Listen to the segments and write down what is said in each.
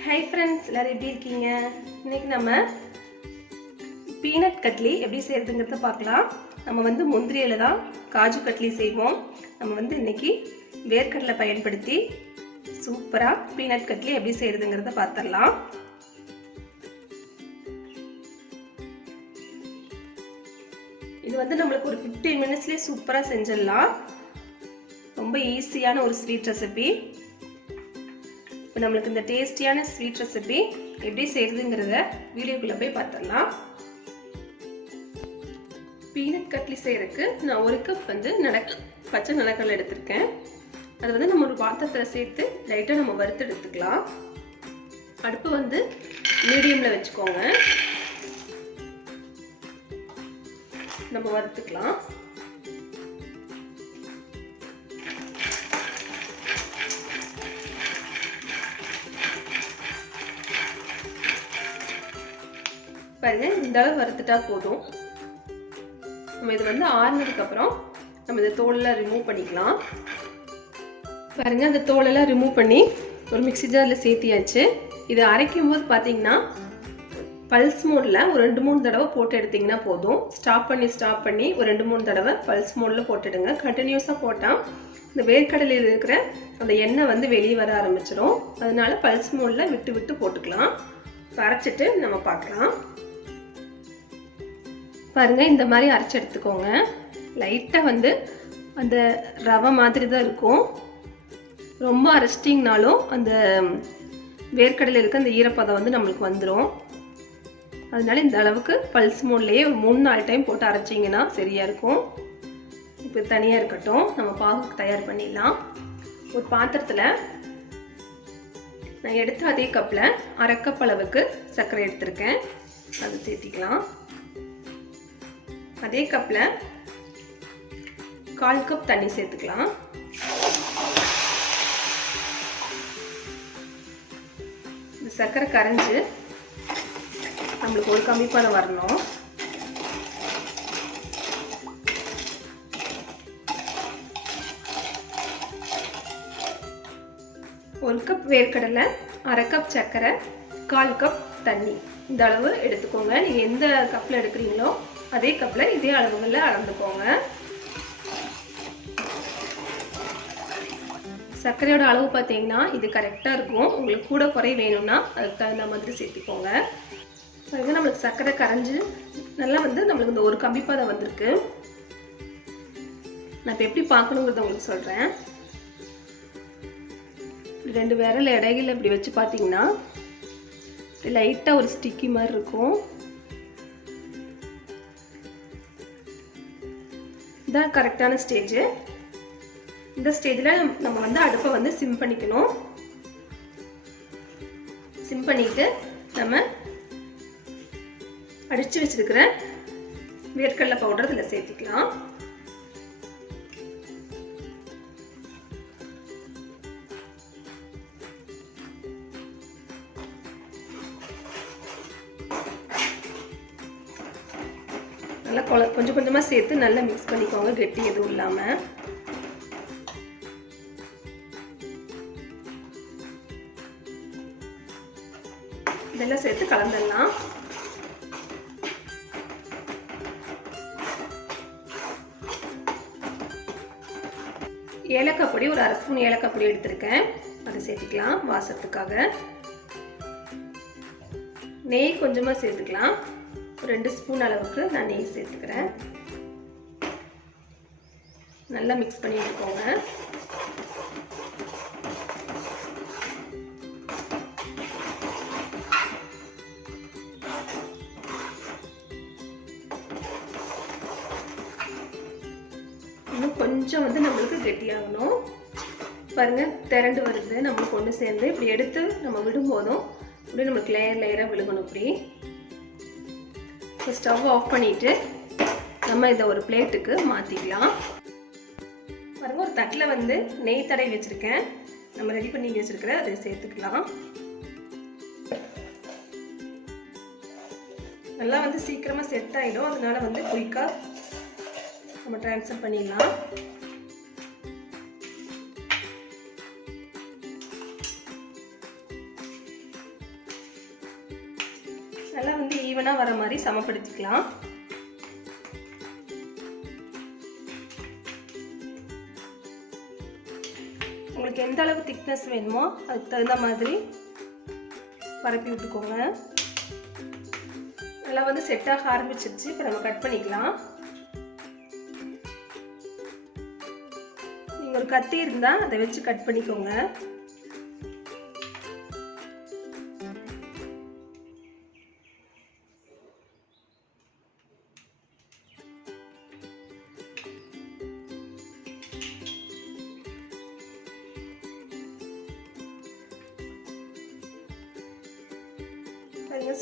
Hi friends, எல்லாரும் எப்படி இருக்கீங்க? இன்னைக்கு நம்ம பீனட் கட்லி எப்படி செய்யறதுங்கிறத பார்க்கலாம். நம்ம வந்து முந்திரியில தான் காஜு கட்லி செய்வோம். நம்ம வந்து இன்னைக்கு வேர்க்கடலை பயன்படுத்தி சூப்பராக பீனட் கட்லி எப்படி செய்யறதுங்கிறத பார்த்துடலாம். இது வந்து நம்மளுக்கு ஒரு 15 மினிட்ஸ்லேயே சூப்பராக செஞ்சிடலாம். ரொம்ப ஈஸியான ஒரு ஸ்வீட் ரெசிபி. இப்போ நம்மளுக்கு இந்த டேஸ்டியான ஸ்வீட் ரெசிபி எப்படி செய்யறதுங்கிறத வீடியோக்குள்ளே போய் பார்த்துடலாம். பீனட் கட்லி செய்யறதுக்கு நான் 1 கப் வந்து பச்சை நிலக்கடலை எடுத்திருக்கேன். அது வந்து நம்ம ஒரு பாத்திரத்தில் சேர்த்து லைட்டாக நம்ம வறுத்து எடுத்துக்கலாம். அடுப்பு வந்து மீடியமில் வச்சுக்கோங்க. நம்ம வறுத்துக்கலாம். பாருங்க, இந்த அளவு வறுத்துட்டா போதும். நம்ம இது வந்து ஆறுனதுக்கு அப்புறம் நம்ம இந்த தோலெல்லாம் ரிமூவ் பண்ணிக்கலாம். பாருங்க, அந்த தோலெல்லாம் ரிமூவ் பண்ணி ஒரு மிக்ஸி ஜாரில் சேர்த்தியாச்சு. இதை அரைக்கும் போது பார்த்தீங்கன்னா பல்ஸ் மோடில் ஒரு 2-3 தடவை போட்டு எடுத்திங்கன்னா போதும். ஸ்டாப் பண்ணி ஒரு 2-3 தடவை பல்ஸ் மோடில் போட்டுடுங்க. கண்டினியூஸாக போட்டால் இந்த வேர்க்கடலையில் இருக்கிற அந்த எண்ணெய் வந்து வெளியே வர ஆரம்பிச்சிடும். அதனால பல்ஸ் மோடில் விட்டு விட்டு போட்டுக்கலாம். அரைச்சிட்டு நம்ம பார்க்கலாம். பாருங்கள், இந்த மாதிரி அரைச்சி எடுத்துக்கோங்க. லைட்டாக வந்து அந்த ரவை மாதிரி தான் இருக்கும். ரொம்ப அரைச்சிட்டிங்கனாலும் அந்த வேர்க்கடலையில் இருக்க அந்த ஈரப்பதம் வந்து நம்மளுக்கு வந்துடும். அதனால இந்த அளவுக்கு பல்ஸ் மோட்லேயே ஒரு 3-4 டைம் போட்டு அரைச்சிங்கன்னா சரியாக இருக்கும். இப்போ தனியாக இருக்கட்டும், நம்ம பாகுக்கு தயார் பண்ணிடலாம். ஒரு பாத்திரத்தில் நான் எடுத்த அதே கப்பில் 1/2 கப் அளவுக்கு சர்க்கரை எடுத்திருக்கேன். அது சேர்த்திக்கலாம். அதே கப்பில் 1/4 கப் தண்ணி சேர்த்துக்கலாம். இந்த சர்க்கரை கரைஞ்சி நம்மளுக்கு ஒரு கம்மிப்பதம் வரணும். ஒரு கப் வேர்க்கடலை, 1/2 கப் சர்க்கரை, 1/4 கப் தண்ணி. இந்த அளவு எடுத்துக்கோங்க. நீங்கள் எந்த கப்பில் எடுக்கிறீங்களோ அதே கப்பில் இதே அளவுகளில் அளந்துக்கோங்க. சர்க்கரையோட அளவு பார்த்தீங்கன்னா இது கரெக்டாக இருக்கும். உங்களுக்கு கூட குறை வேணும்னா அதுக்கு தகுந்த மாதிரி சேர்த்துக்கோங்க. பாருங்க, நம்மளுக்கு சர்க்கரை கரைஞ்சி நல்லா வந்து நம்மளுக்கு இந்த ஒரு கம்பிப்பாதை வந்திருக்கு. நான் இப்போ எப்படி பார்க்கணுங்கிறத உங்களுக்கு சொல்கிறேன். 2 விரல் இடையில இப்படி வச்சு பார்த்தீங்கன்னா லைட்டாக ஒரு ஸ்டிக்கி மாதிரி இருக்கும். இதான் கரெக்டான ஸ்டேஜ். இந்த ஸ்டேஜில் நம்ம வந்து அடுப்பை வந்து சிம் பண்ணிக்கணும். சிம் பண்ணிட்டு நம்ம அடித்து வச்சிருக்கிற வேர்க்கடலை பவுடர் இதில் சேர்த்துக்கலாம். நல்லா கொஞ்சம் கொஞ்சமாக சேர்த்து நல்லா மிக்ஸ் பண்ணிக்கோங்க, கெட்டி எதுவும் இல்லாமல். இதெல்லாம் சேர்த்து கலந்துடலாம். ஏலக்காய் பொடி ஒரு 1/2 ஸ்பூன் ஏலக்காய் பொடி எடுத்திருக்கேன். அதை சேர்த்துக்கலாம் வாசத்துக்காக. நெய் கொஞ்சமாக சேர்த்துக்கலாம். 2 ஸ்பூன் அளவுக்கு நான் நெய் சேர்த்துக்கிறேன். நல்லா மிக்ஸ் பண்ணி எடுத்துக்கோங்க. இன்னும் கொஞ்சம் வந்து நம்மளுக்கு கெட்டியாகணும். பாருங்க, திரண்டு வருது. நம்மளுக்கு ஒன்று சேர்ந்து இப்படி எடுத்து நம்ம விடும்போதும் இப்படி நம்மளுக்கு லேயராக விழுகணும். இப்படி இப்போ ஸ்டவ் ஆஃப் பண்ணிவிட்டு நம்ம இதை ஒரு பிளேட்டுக்கு மாற்றிக்கலாம். பாருங்கள், ஒரு தட்டில் வந்து நெய் தடவி வச்சுருக்கேன். நம்ம ரெடி பண்ணி வச்சுருக்கிற அதை சேர்த்துக்கலாம். நல்லா வந்து சீக்கிரமாக செட் ஆகிடும். அதனால வந்து குயிக்காக நம்ம ட்ரான்ஸ்ஃபர் பண்ணிடலாம். நல்லா வந்து ஈவனாக வர மாதிரி சமப்படுத்திக்கலாம். உங்களுக்கு எந்த அளவு திக்னஸ் வேணுமோ அதுக்கு தகுந்த மாதிரி பரப்பி விட்டுக்கோங்க. நல்லா வந்து செட்டாக ஆரம்பிச்சிருச்சு. இப்போ நம்ம கட் பண்ணிக்கலாம். நீங்கள் ஒரு கத்தி இருந்தால் அதை வச்சு கட் பண்ணிக்கோங்க.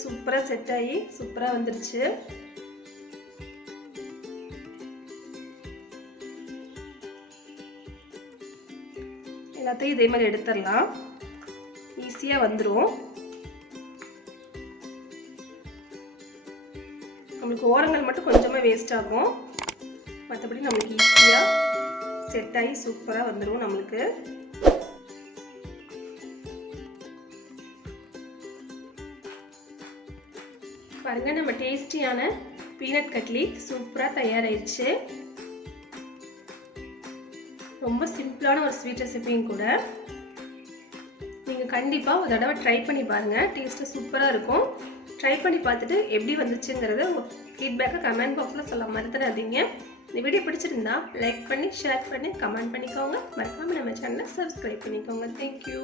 சூப்பராக செட் ஆகி சூப்பராக வந்துருச்சு. எல்லாத்தையும் இதே மாதிரி எடுத்துடலாம். ஈஸியாக வந்துடும். நம்மளுக்கு ஓரங்கள் மட்டும் கொஞ்சமாக வேஸ்ட் ஆகும். மற்றபடி நம்மளுக்கு ஈஸியாக செட் ஆகி சூப்பராக வந்துடும். நம்மளுக்கு பாருங்க, நம்ம டேஸ்டியான பீனட் கட்லி சூப்பராக தயாராகிடுச்சு. ரொம்ப சிம்பிளான ஒரு ஸ்வீட் ரெசிபியும் கூட. நீங்கள் கண்டிப்பாக ஒரு தடவை ட்ரை பண்ணி பாருங்கள். டேஸ்ட்டு சூப்பராக இருக்கும். ட்ரை பண்ணி பார்த்துட்டு எப்படி வந்துச்சுங்கிறத உங்கள் ஃபீட்பேக்கை கமெண்ட் பாக்ஸில் சொல்ல மறந்துடாதீங்க. இந்த வீடியோ பிடிச்சிருந்தா லைக் பண்ணி ஷேர் பண்ணி கமெண்ட் பண்ணிக்கோங்க. மறக்காமல் நம்ம சேனலை சப்ஸ்கிரைப் பண்ணிக்கோங்க. தேங்க்யூ.